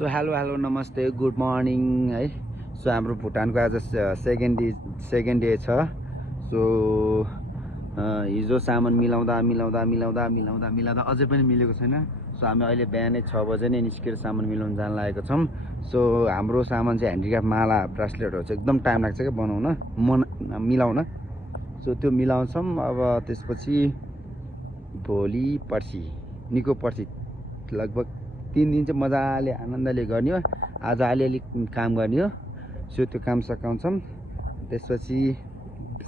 So hello नमस्ते good morning है। So हाम्रो भुटानको आज सेकेन्ड डे छ। सो हिजो सामान मिलाउँदा अझै पनि मिलेको छैन। सो हामी अहिले बिहानै 6 बजे नै निस्केर सामान मिलाउन जान लागेको छौँ। सो हाम्रो सामान चाहिँ ह्यान्डिक्राफ्ट माला ब्रासलेटहरू चाहिँ एकदम टाइम लाग्छ क्या बनाउन मिलाउन। सो त्यो मिलाउँछौँ। अब त्यसपछि भोलि पर्सि निको पर्सि लगभग 3 दिन चाहिँ मजाले आनन्दले गर्ने हो। आज अलिअलि काम गर्ने हो। सो त्यो काम सकाउँछौँ, त्यसपछि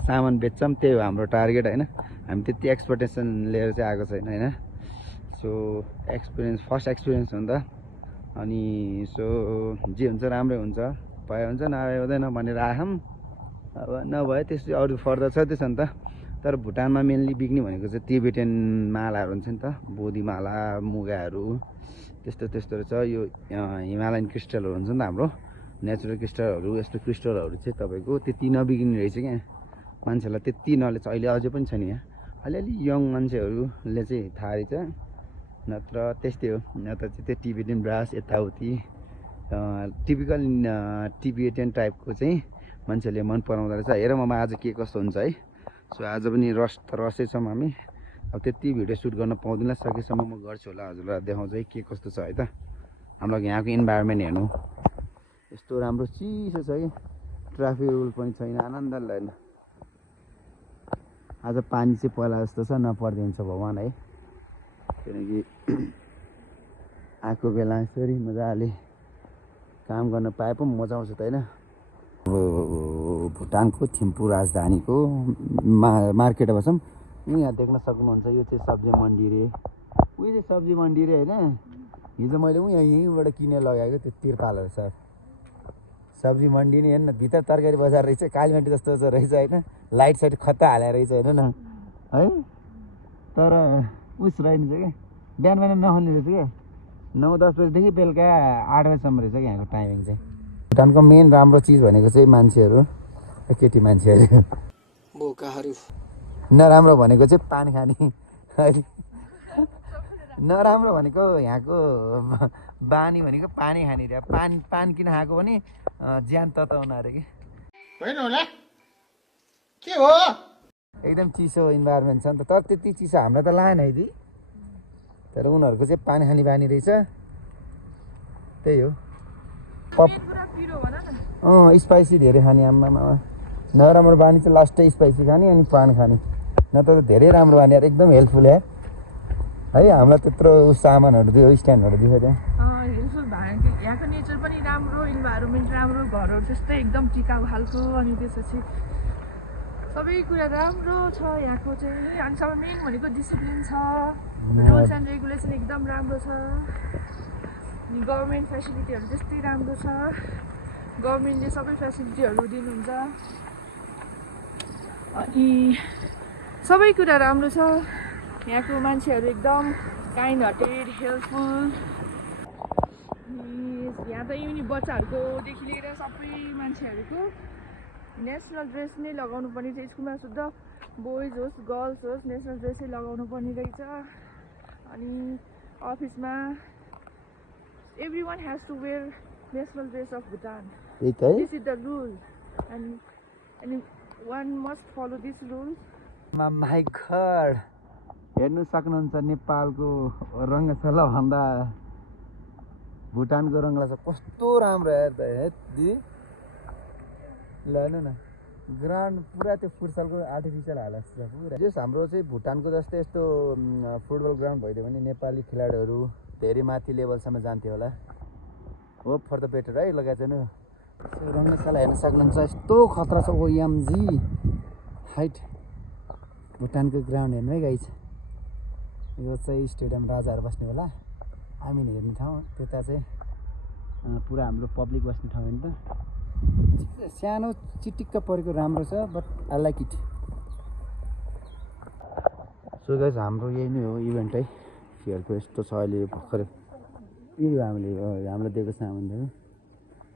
सामान बेच्छौँ। त्यही हो हाम्रो टार्गेट होइन। हामी त्यति एक्सपेक्टेसन लिएर चाहिँ आएको छैन होइन। सो फर्स्ट एक्सपिरियन्स हो नि त। अनि सो जे हुन्छ राम्रै हुन्छ, भए हुन्छ नभए हुँदैन भनेर आयौँ। अब नभए त्यसै अरू फर्दर छ त्यसो नि त। तर भुटानमा मेनली बिक्ने भनेको चाहिँ टिबेटन मालाहरू हुन्छ नि त, बोधीमाला मुगाहरू त्यस्तोहरू छ। यो हिमालयन क्रिस्टलहरू हुन्छ नि त, हाम्रो नेचुरल क्रिस्टलहरू। यस्तो क्रिस्टलहरू चाहिँ तपाईँको त्यति नबिग्रिने रहेछ क्या। मान्छेलाई त्यति नलेज अहिले अझै पनि छ नि यहाँ। अलिअलि यङ मान्छेहरूले चाहिँ थाहा रहेछ, नत्र त्यस्तै हो। नत्र चाहिँ त्यो टिबेटन ब्रास यताउति टिपिकल टिबेटन टाइपको चाहिँ मान्छेहरूले मन पराउँदो रहेछ। हेरौँ अब आज के कस्तो हुन्छ है। सो आज पनि रसै छौँ हामी। अब त्यति भिडियो सुट गर्न पाउँदिनँ, सकेसम्म म गर्छु होला, हजुरलाई देखाउँछु है के कस्तो छ है त। हाम्रो यहाँको इन्भाइरोमेन्ट हेर्नु यस्तो राम्रो चिसो छ कि ट्राफिक रुल पनि छैन, आनन्दले होइन। आज पानी चाहिँ पहिला जस्तो छ, नपरिदिन्छ भगवान् है। किनकि आएको बेला यसरी मजाले काम गर्न पाए पो मजा आउँछ त होइन। भुटानको थिम्पू राजधानीको मार्केटमा छौँ। यहाँ देख्न सक्नुहुन्छ यो चाहिँ सब्जी मन्डी रे, उयो चाहिँ सब्जी मन्डी रे होइन। हिजो मैले यहीँबाट किनेर लगाएको त्यो तिरपालहरू छ। सब्जी मन्डी नै हेर्न, भित्र तरकारी बजार रहेछ, कालीमाटी जस्तो रहेछ होइन। लाइट साइट खत्ता हालेर रहेछ हेर्नु न है। तर उस रहेछ क्या, बिहान नखोल्ने रहेछ क्या। 9-10 बजीदेखि बेलुका 8 बजीसम्म रहेछ क्या यहाँको टाइमिङ चाहिँ। भुटानको मेन राम्रो चिज भनेको चाहिँ मान्छेहरू, केटी मान्छेहरू बोकाहरू। नराम्रो भनेको चाहिँ पानी खाने है। नराम्रो भनेको यहाँको बानी भनेको पानी खाने रे। पानी किन खाएको भने ज्यान तताउनु अरे कि होइन होला के हो। एकदम चिसो इन्भाइरोमेन्ट छ नि त। तर त्यति चिसो हाम्रो त लागेन है दि। तर उनीहरूको चाहिँ पानी खाने बानी रहेछ, त्यही हो। स्पाइसी धेरै खाने आम्मामा। नराम्रो बानी चाहिँ लास्टै स्पाइसी खाने अनि पानी खाने, नत्र त धेरै राम्रो बानी यार, एकदम हेल्पफुल है। हामीलाई त्यत्रो सामानहरू दियो, स्ट्यान्डहरू दियो त्यहाँ। हेल्पफुल भएको यहाँको नेचर पनि राम्रो, इन्भाइरोमेन्ट राम्रो, घरहरू त्यस्तै एकदम टिकाउ खालको। अनि त्यसपछि सबै कुरा राम्रो छ यहाँको चाहिँ। अनि सबै मेन भनेको डिसिप्लिन छ, रुल्स एन्ड रेगुलेसन एकदम राम्रो छ। अनि गभर्मेन्ट फेसिलिटीहरू त्यस्तै राम्रो छ। गभर्मेन्टले सबै फेसिलिटीहरू दिनुहुन्छ। अनि सबै कुरा राम्रो छ। यहाँको मान्छेहरू एकदम काइन्ड हार्टेड, हेल्पफुल। यहाँ त युनि बच्चाहरूकोदेखि लिएर सबै मान्छेहरूको नेसनल ड्रेस नै लगाउनु पर्ने छ। स्कुलमा शुद्ध बोइज होस् गर्ल्स होस् नेसनल ड्रेसै लगाउनु पर्ने रहेछ। अनि अफिसमा everyone has to wear national dress of Bhutan. This is the rule, and one must follow this rule. My God, हेर्नु सक्नुहुन्छ नेपालको रङ्गशाला भन्दा भुटानको रङ्गशाला कस्तो राम्रो हेर त है दिदी। ल हेर्नु न, ग्राउन्ड पुरा त्यो फुटसलको आर्टिफिसियल हालेको छ पुरा। जस हाम्रो चाहिँ भुटानको जस्तै यस्तो फुटबल ग्राउन्ड भइदियो भने नेपाली खेलाडीहरू धेरै माथि लेभलसम्म जान्थ्यो होला। होप फर द बेटर है। लगाएर जानु रङ्गशाला हेर्न सक्नुहुन्छ, यस्तो खतरा छ। ओएमजी हाइट भुटानको ग्राउन्ड हेर्नु है गाइस। यो चाहिँ स्टेडियम राजाहरू बस्ने होला, हामी हेर्ने ठाउँ। त्यता चाहिँ पुरा हाम्रो पब्लिक बस्ने ठाउँ हो नि त। सानो चिटिक्क परेको राम्रो छ, but I like it. So guys हाम्रो यही नै हो इभेन्ट है। फेयरको यस्तो छ अहिले भर्खरै। यो हामीले दिएको सामानहरू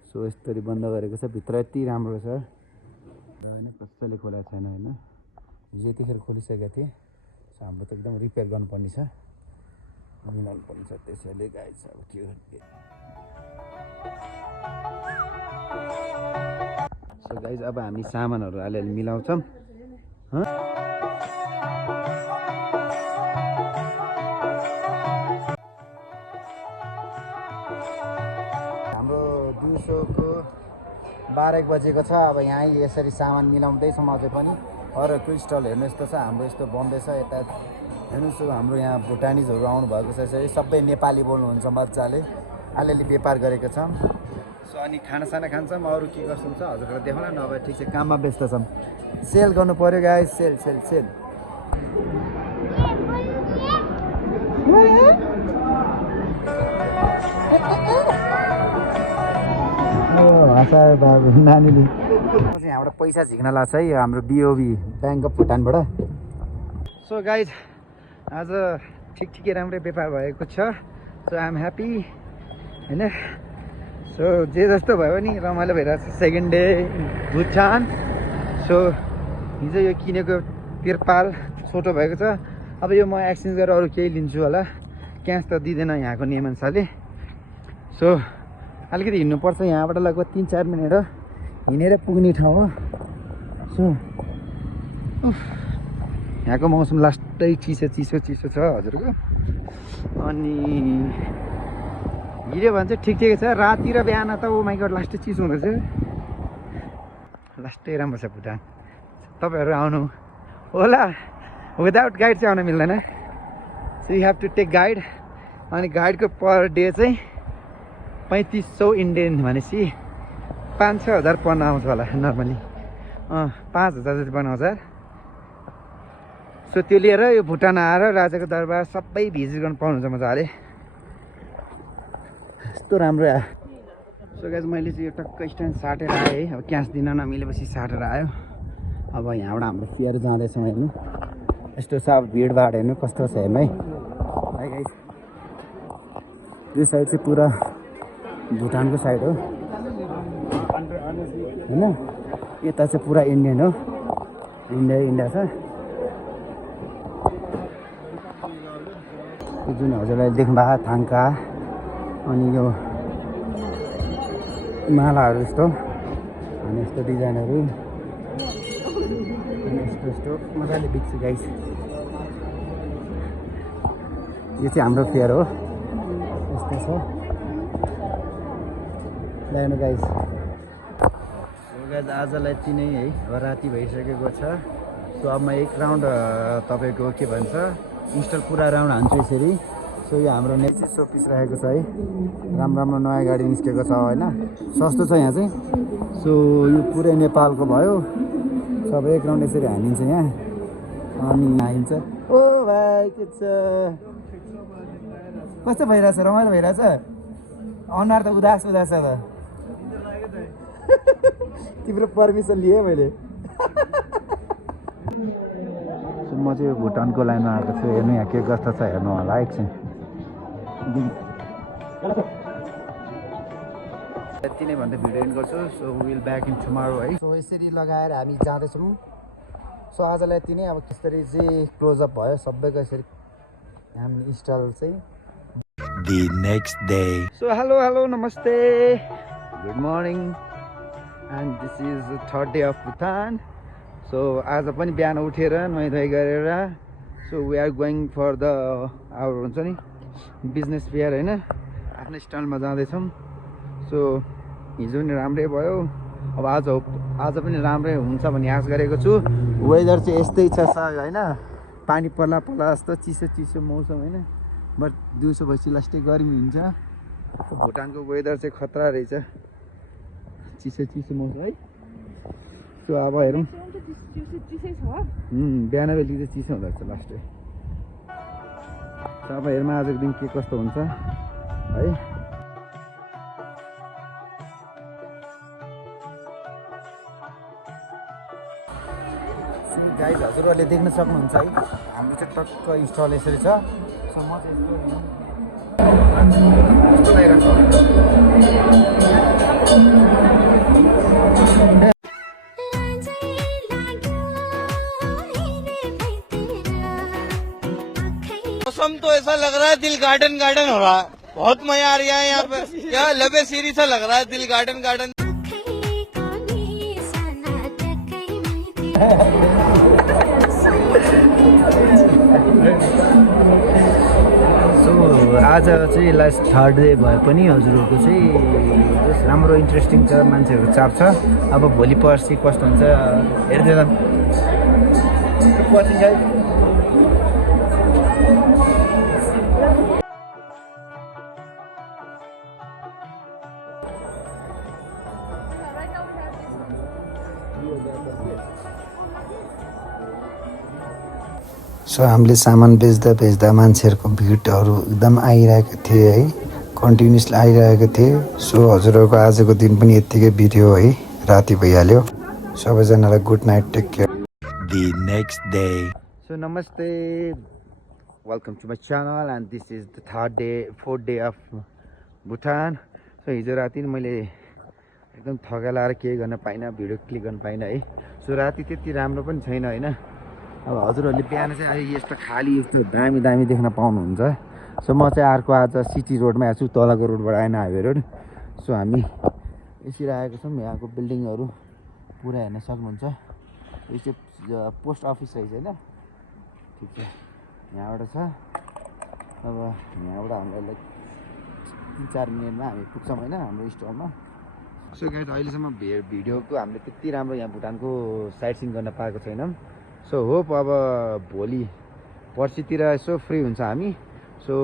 सो यस्तरी बन्द गरेको छ। भित्र यति राम्रो छ र होइन, कसैले खोलेको छैन होइन। हिजो यतिखेर खोलिसकेको थिएँ। सो हाम्रो त एकदम रिपेयर गर्नुपर्ने छ, मिलाउनु पर्ने छ। त्यसैले गाइस अब के गाइज अब हामी सामानहरू अलिअलि मिलाउँछौँ। हाम्रो दिउँसोको 12 बजेको छ। अब यहाँ यसरी सामान मिलाउँदैछौँ। अझै पनि अरू कोही स्टल हेर्नु यस्तो छ, हाम्रो यस्तो बन्दैछ। यता हेर्नुहोस् हाम्रो यहाँ भुटानिजहरू आउनु भएको छ। यसरी सबै नेपाली बोल्नुहुन्छ मजाले, अलिअलि व्यापार गरेको छौँ। सो अनि खानासाना खान्छौँ। अरू के गर्छौँ छ हजुरहरूलाई देखाउन, नभए ठिक छ काममा व्यस्त छौँ। सेल गर्नु पऱ्यो गाइस, सेल सेल सेल। हँसायो बाबु नानीले। यहाँबाट पैसा झिक्न लाग्छ है, यो हाम्रो बिओबी ब्याङ्क अफ भुटानबाट। सो गाइज आज ठिकै राम्रै व्यापार भएको छ। सो आइ एम ह्याप्पी होइन। सो जे जस्तो भयो पनि रमाइलो भइरहेको छ। Second day Bhutan. सो हिजो यो किनेको तिरपाल छोटो भएको छ। अब यो म एक्सचेन्ज गरेर अरू केही लिन्छु होला, क्यास त दिँदैन यहाँको नियमअनुसारले। सो अलिकति हिँड्नुपर्छ, यहाँबाट लगभग 3-4 मिनट हिँडेर पुग्ने ठाउँ हो। सो यहाँको मौसम लास्टै चिसो चिसो चिसो छ हजुरको। अनि हिँड्यो भने चाहिँ ठिक ठिकै छ। राति र बिहान त ओ माइ गड लास्टै चिसो हुँदैछ। लास्टै राम्रो छ भुटान। तपाईँहरू आउनु होला, विदाउट गाइड चाहिँ आउन मिल्दैन। So you have to take guide. अनि गाइडको पर डे चाहिँ 3500 इन्डियन भनेपछि 5-6 हजार पर्न आउँछ होला नर्मली। 5,000 जति पर्न आउँछ। सो त्यो लिएर यो भुटान आएर राजाको दरबार सबै भिजिट गर्नु पाउनुहुन्छ मजाले। यस्तो राम्रो आयो। सो गाइस मैले चाहिँ यो टक्क स्ट्यान्ड साटेर आएँ है। अब क्यास दिन नमिलेपछि साटेर आयो। अब यहाँबाट हाम्रो फेयर जाँदैछौँ हेर्नु। यस्तो छ अब भिडभाड हेर्नु कस्तो छ हेर्नु है गाइस। यो साइड चाहिँ पुरा भुटानको साइड हो होइन। यता चाहिँ पुरा इन्डियन हो, इन्डिया छ। यो जुन हजुरलाई देख्नुभएको थाङ्का अनि यो मालाहरू यस्तो अनि यस्तो डिजाइनहरू अनि यस्तो यस्तो मजाले बिक्छ गाइस। यो चाहिँ हाम्रो फेयर हो, यस्तो छ ल्याउनु गाइस। गाइस आजलाई यति नै है। अब राति भइसकेको छ। सो अब म एक राउन्ड तपाईँको के भन्छ इन्स्टल पुरा राउन्ड हान्छु यसरी। सो यो हाम्रो नेक्स्ट सोपिस रहेको छ है। राम्रो राम्रो नयाँ गाडी निस्केको छ होइन, सस्तो छ यहाँ चाहिँ। सो यो पुरै नेपालको भयो। सबै एक राउन्ड यसरी हानिन्छ यहाँ अनि हानिन्छ। ओ भाइ के छ, कस्तो भइरहेछ? रमाइलो भइरहेछ? अनुहार त उदास उदास छ त। तिम्रो पर्मिसन लिएँ मैले। म चाहिँ भुटानको लाइनमा आएको छु। हेर्नु यहाँ के कस्तो छ हेर्नु होला एकछिन। यति नै भन्दा भिडियो एन्ड गर्छु। So will back in tomorrow है। सो यसरी लगाएर हामी जाँदैछौँ। सो आजलाई यति नै। अब त्यसरी चाहिँ क्लोजअप भयो सबैको यसरी हामी इन्स्टल चाहिँ। The next day. So hello namaste, good morning, and this is the third day of Bhutan. So आज पनि बिहान उठेर नुहाइधुवाइ गरेर so we are going for the our हुन्छ नि बिजनेस फेयर होइन, आफ्नो स्टलमा जाँदैछौँ। सो हिजो पनि राम्रै भयो। अब आज पनि राम्रै हुन्छ भन्ने आश गरेको छु। वेदर चाहिँ यस्तै छ होइन, पानी पर्ला जस्तो चिसो चिसो मौसम होइन। बट दिउँसो भएपछि लास्टै गर्मी हुन्छ। भुटानको वेदर चाहिँ खतरा रहेछ, चिसो चिसो मौसम है। सो अब हेरौँ, बिहान बेलुकी चाहिँ चिसो हुँदो रहेछ लास्टै। अब हेरौँ आजको दिन के कस्तो हुन्छ है। गाइज हजुरहरूले देख्न सक्नुहुन्छ है, हाम्रो चाहिँ टक्क स्टल यसरी छ। सो म चाहिँ यस्तो बाहिर मौसम तो ऐसा लग रहा है दिल गार्डन गार्डन हो रहा है। बहुत मजा आ रहा है यहाँ पे। क्या लबे सीरी सा लग रहा है, दिल गार्डन गार्डन। सो आज चाहिँ लास्ट थर्ड डे भए पनि हजुरहरूको चाहिँ राम्रो इन्ट्रेस्टिङ छ, मान्छेहरू चाप छ। अब भोलि पर्सि कस्तो हुन्छ हेर्दै जाऊँ। सो हामीले सामान बेच्दा बेच्दा मान्छेहरूको भिडहरू एकदम आइरहेको थिए है, कन्टिन्युसली आइरहेको थिए। सो हजुरहरूको आजको दिन पनि यत्तिकै बित्यो है, राति भइहाल्यो। सबैजनालाई good night, take care. The next day. So नमस्ते, welcome to my channel and this is the fourth day of Bhutan. So हिजो राति मैले एकदम थका लाएर केही गर्न पाइनँ, भिडियो क्लिक गर्न पाइनँ है। सो राति त्यति राम्रो पनि छैन होइन। अब हजुरहरूले बिहान चाहिँ अहिले यस्तो खाली यस्तो दामी दामी देख्न पाउनुहुन्छ। सो म चाहिँ अर्को आज सिटी रोडमा आएको छु, तलको रोडबाट आएन, हाइवे रोड। सो हामी यसरी आएको छौँ। यहाँको बिल्डिङहरू पुरा हेर्न सक्नुहुन्छ। यो चाहिँ पोस्ट अफिस रहेछ होइन, ठिक छ, यहाँबाट छ। अब यहाँबाट हामीलाई 3-4 मिनटमा हामी पुग्छौँ होइन हाम्रो स्टलमा। सो गाइस अहिलेसम्म भिडियोको हामीले त्यति राम्रो यहाँ भुटानको साइट सिन गर्न पाएको छैनौँ। सो होप अब भोलि पर्सितिर यसो फ्री हुन्छ हामी। सो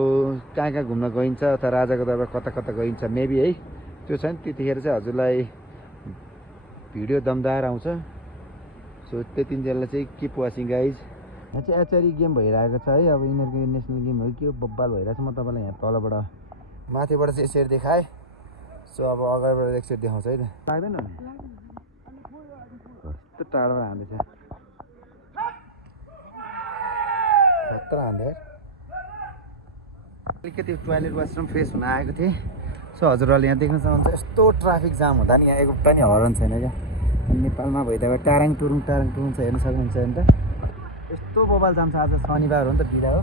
कहाँ कहाँ घुम्न गइन्छ अथवा राजाको दरबार कता कता गइन्छ मेबी है, त्यो छ नि, त्यतिखेर चाहिँ हजुरलाई भिडियो दमदार आउँछ। सो त्यतिन्जेललाई चाहिँ किप वाचिङ गाइज। यहाँ चाहिँ एचआरई गेम भइरहेको छ है। अब यिनीहरूको नेसनल गेम हो कि बब्बाल भइरहेको छ। म तपाईँलाई यहाँ तलबाट माथिबाट चाहिँ यसरी देखाएँ। सो अब अगाडिबाट एकचोटि देखाउँछ है त, लाग्दैन कस्तो टाढोबाट हान्दैछ, खतरा हान्दै। अलिकति टोइलेट वासरुम फ्रेस हुन आएको थिएँ। सो हजुरहरूले यहाँ देख्न सक्नुहुन्छ यस्तो ट्राफिक जाम हुँदा नि यहाँ एउटा नि हरन छैन क्या। नेपालमा भइदिएको टाराङ टुरुङ छ, हेर्न सक्नुहुन्छ नि त। यस्तो बबाल जाम छ। आज शनिबार हो नि त, बिदा हो,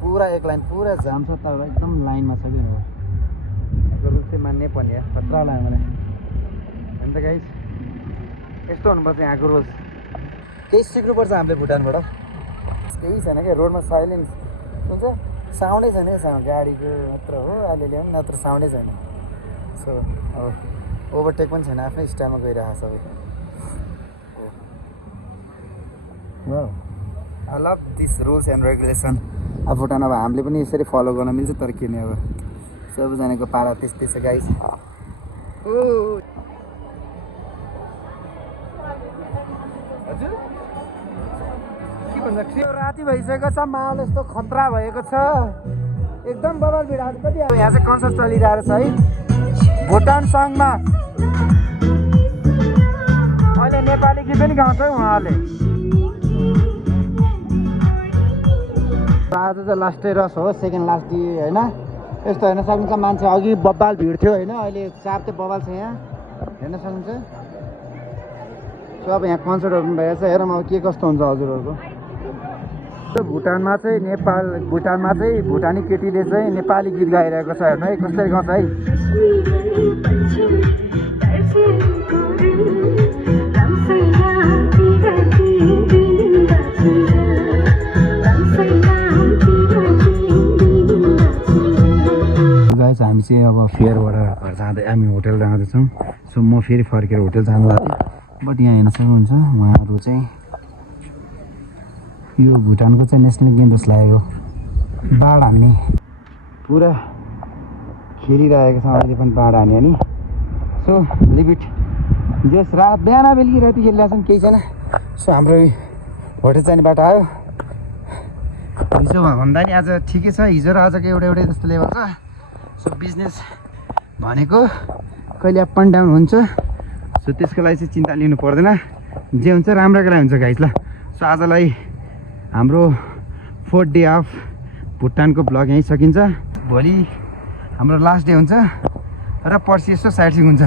पुरा एक लाइन पुरा जाम छ। तर एकदम लाइनमा छ कि यहाँको रुल चाहिँ मान्नै पर्ने, खतरा लाग्यो मलाई अन्त गाइस। यस्तो हुनुपर्छ यहाँको रुल्स। केही सिक्नुपर्छ हामीले भुटानबाट। केही छैन क्या रोडमा, साइलेन्स हुन्छ, साउन्डै छैन क्या, गाडीको मात्र हो अलिअलि, पनि नत्र साउन्डै छैन। सो अब ओभरटेक पनि छैन, आफ्नै स्टाइलमा गइरहेको सबै। I love this rules and regulation अब भुटान। अब हामीले पनि यसरी फलो गर्न मिल्छ, तर के नि अब सबैजनाको पारा त्यस्तै छ गाइस। हजुर के भन्दा थियो, राति भइसकेको छ, माहौल यस्तो खतरा भएको छ, एकदम बबाल भिड। आज कति यहाँ चाहिँ कन्सर्ट चलिरहेको छ है भुटान सङ्घमा। अहिले नेपाली गीत पनि गाउँछ है उहाँहरूले। आज चाहिँ लास्टै रस हो, सेकेन्ड लास्ट डे होइन। यस्तो हेर्न सक्नुहुन्छ मान्छे, अघि बब्बाल भिड थियो होइन, अहिले चाप चाहिँ बबाल छ यहाँ, हेर्न सक्नुहुन्छ। सो अब यहाँ कन्सर्टहरू पनि भइरहेको छ, हेरौँ अब के कस्तो हुन्छ हजुरहरूको। भुटानमा चाहिँ भुटानमा चाहिँ भुटानी केटीले चाहिँ नेपाली गीत गाइरहेको छ, हेर्नु है कसरी गाउँछ है। गाइस हामी चाहिँ अब फेयरबाट घर जाँदै हामी होटल जाँदैछौँ। सो म फेरि फर्केर होटल जानु लाग्यो। बट यहाँ हेर्न सक्नुहुन्छ उहाँहरू चाहिँ यो भुटानको चाहिँ नेसनल गेम जस्तो लागेको, बाढ हान्ने पुरा खेलिरहेको छ अहिले पनि, बाढ हान्ने नि। सो लिमिट जस रात बिहान बेलुकी राति खेलिरहेको छन्, केही छैन। सो हाम्रो होटल जाने बाटो आयो। हिजो भन्दा नि आज ठिकै छ, हिजो र आजको एउटै जस्तो लेभल छ। सो बिजनेस भनेको कहिले अप एन्ड डाउन हुन्छ। सो त्यसको लागि चाहिँ चिन्ता लिनु पर्दैन, जे हुन्छ राम्रोको लागि हुन्छ गाइस ल। सो आजलाई हाम्रो फोर्थ डे अफ भुटानको ब्लग यहीँ सकिन्छ। भोलि हाम्रो लास्ट डे हुन्छ र पर्सि यस्तो साइड सिन हुन्छ।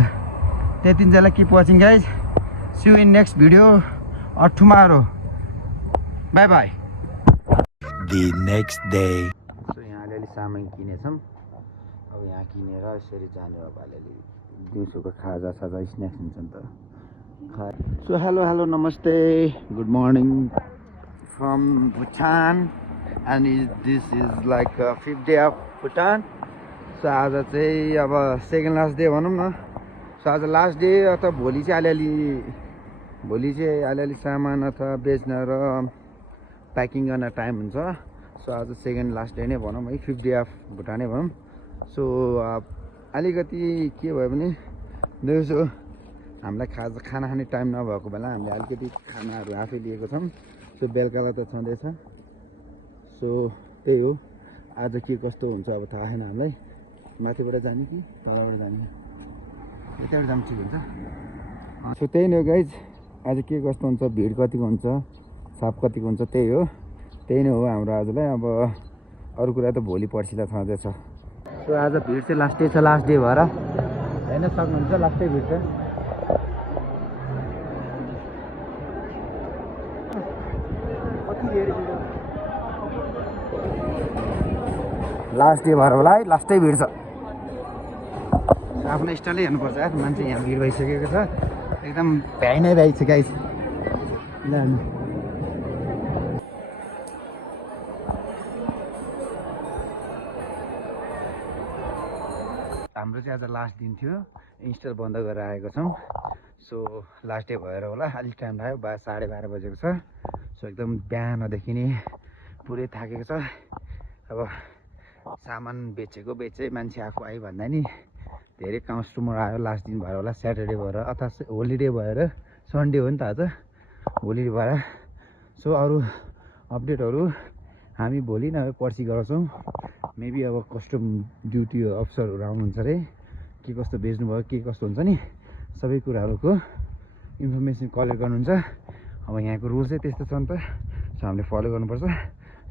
त्यतिन्जेललाई keep watching guys. See you in next video or tomorrow. Bye bye. The next day. So यहाँ अलिअलि सामान किनेछौँ। अब यहाँ किनेर यसरी जाने अब अलिअलि दिउँसोको खाजा साजा स्न्याक्स हुन्छ नि त, So hello, namaste, good morning from Bhutan, and this is like 5th day of Bhutan. So आज चाहिँ अब सेकेन्ड लास्ट डे भनौँ न. सो आज लास्ट डे अथवा भोलि चाहिँ अलिअलि सामान अथवा बेच्न र प्याकिङ गर्न टाइम हुन्छ. सो आज सेकेन्ड लास्ट डे नै भनौँ है, 5th डे अफ भुटान नै भनौँ. सो अलिकति के भयो भने दिउँसो हामीलाई खाना खाने टाइम नभएको बेला हामीले अलिकति खानाहरू आफै लिएको छौँ. सो बेलुकालाई त छँदैछ. सो त्यही हो, आज के कस्तो हुन्छ अब थाहा छैन हामीलाई. माथिबाट जाने कि तलबाट जाने, यताबाट जानु ठिक हुन्छ. सो त्यही नै हो गाइज, आज के कस्तो हुन्छ, भिड कतिको हुन्छ, साप कतिको हुन्छ, त्यही हो. त्यही नै हो हाम्रो आजलाई. अब अरू कुरा त भोलि पर्सिलाई छँदैछ. सो आज भिड चाहिँ लास्टै छ, लास्ट डे भएर हेर्न सक्नुहुन्छ. लास्टै भिड छ. लास्ट डे भएर होला है, लास्टै भिड छ. आफ्नो स्टाइलै हेर्नुपर्छ यार. मान्छे यहाँ भिड भइसकेको छ, एकदम भ्याइ नै भ्याइ छ गाइस. हाम्रो चाहिँ आज लास्ट दिन थियो, इन्स्टल बन्द गरेर आएको छौँ. सो लास्ट डे भएर होला अलिक टाइम लाग्यो. 12:30 बजेको छ. सो एकदम बिहानदेखि नै पुरै थाकेको छ. अब सामान बेचै मान्छे आएको आयो भन्दा नि धेरै कस्टमर आयो. लास्ट दिन भएर होला, स्याटरडे भएर अथवा होलिडे भएर, सन्डे हो नि त आज, होलिडे भएर. सो अरू अपडेटहरू हामी भोलि नभए पर्सि गराउँछौँ. मेबी अब कस्टम ड्युटी अफिसरहरू आउनुहुन्छ अरे, के कस्तो बेच्नुभयो, के कस्तो हुन्छ नि, सबै कुराहरूको इन्फर्मेसन कलेक्ट गर्नुहुन्छ. अब यहाँको रुल्स चाहिँ त्यस्तो छ नि त. सो हामीले फलो गर्नुपर्छ.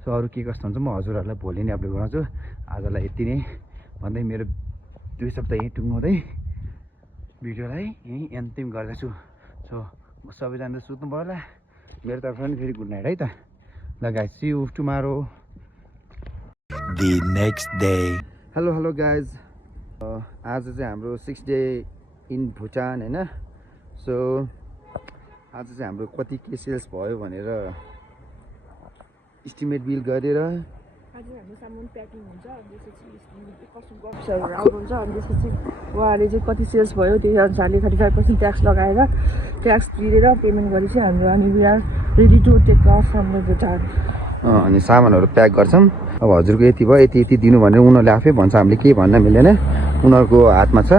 सो अरू के कस्तो हुन्छ म हजुरहरूलाई भोलि नै अपडेट गराउँछु. आजलाई यति नै भन्दै मेरो 2 सप्ताह यहीँ टुङ्गाउँदै भिडियोलाई यहीँ अन्तिम गर्दछु. सो सबैजना सुत्नु भयो होला. मेरो तर्फबाट पनि फेरि गुड नाइट है त. ल guys, see you tomorrow. The next day. Hello guys, आज चाहिँ हाम्रो 6th डे इन भुटान होइन. सो आज चाहिँ हाम्रो कति के सेल्स भयो भनेर इस्टिमेट बिल गरेर आज हाम्रो सामान प्याकिङ हुन्छ. त्यसपछि कस्टमको अफिसरहरू आउनुहुन्छ. अनि त्यसपछि उहाँहरूले चाहिँ कति सेल्स भयो त्यही अनुसारले 35% ट्याक्स लगाएर ट्याक्स तिरेर पेमेन्ट गरेपछि हाम्रो अनि we are ready to take off from the Bhutan. अनि सामानहरू प्याक गर्छौँ. अब हजुरको यति भयो, यति दिनु भनेर उनीहरूले आफै भन्छ. हामीले केही भन्न मिल्दैन, उनीहरूको हातमा छ.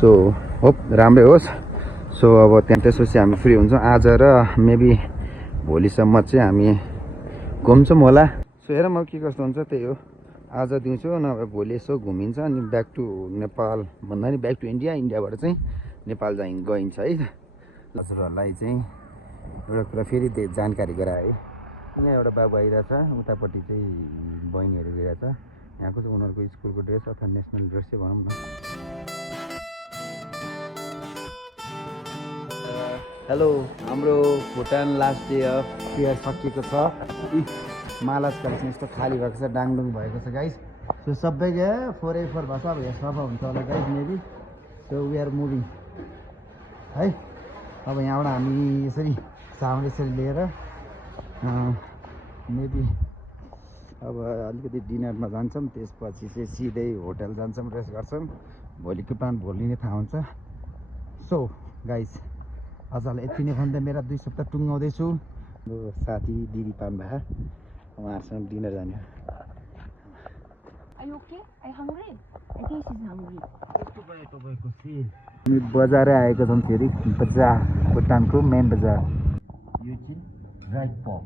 सो होप राम्रै होस्. सो अब त्यसपछि हामी फ्री हुन्छौँ. आज र मेबी भोलिसम्म चाहिँ हामी घुम्छौँ होला. सो हेरौँ अब के कस्तो हुन्छ. त्यही हो, आज दिउँसो नभए भोलि यसो घुमिन्छ. अनि ब्याक टु नेपाल भन्दा नि ब्याक टु इन्डिया, इन्डियाबाट चाहिँ नेपाल गइन्छ है. हजुरहरूलाई चाहिँ एउटा कुरा फेरि जानकारी गराएँ. यहाँ एउटा बाबु आइरहेछ, उतापट्टि चाहिँ बहिनीहरू गइरहेछ. यहाँको चाहिँ उनीहरूको स्कुलको ड्रेस अथवा नेसनल ड्रेसै भनौँ न. हेलो, हाम्रो Bhutan last day of fair सकिएको छ. मालाज कलेक्सन यस्तो खाली भएको छ, डाङडुङ भएको छ गाइस. सो सबै गयो 4A4 भएको छ. अब यहाँ सफा हुन्छ होला guys maybe. So we are moving है. अब यहाँबाट हामी यसरी सामान यसरी लिएर मेबी अब अलिकति डिनरमा जान्छौँ. त्यसपछि चाहिँ सिधै होटल जान्छौँ, रेस्ट गर्छौँ. भोलिको प्लान भोलि नै थाहा हुन्छ. सो गाइस, आजलाई यति नै भन्दा मेरा 2 सप्ताह टुङ्गाउँदैछु. साथी दिदी पाउनु भयो, उहाँहरूसँग डिनर जाने. बजारै आएको छौँ फेरि, बजार भुटानको मेन बजार. यो चाहिँ dry pork,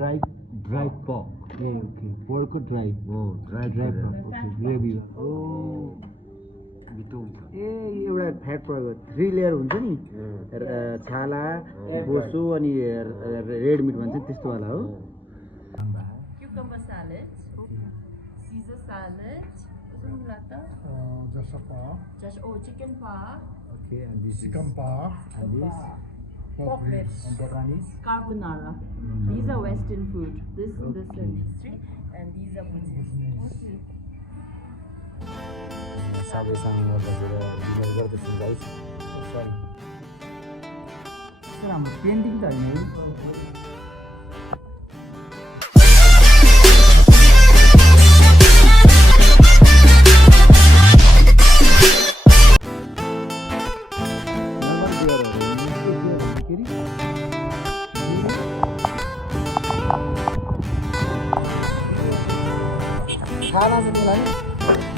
dry pork. Okay, पोर्कको ड्राई पक. Okay, gravy. ओ ए एउटा फ्याट प्रयोग 3 लेयर हुन्छ नि, छाला, बोसो अनि रेड मिट भन्छ त्यस्तो वाला हो. Cucumber salad, Caesar salad, chicken pa, Okay, and this Chicken pa, and this pork ribs, and that one is carbonara. These are Western food. This and these 3, and these are Muslim. सबैसँग बसेर dinner गर्दैछौँ guys. त्यस्तो राम्रो painting त होइन है खाना चाहिँ त्यसलाई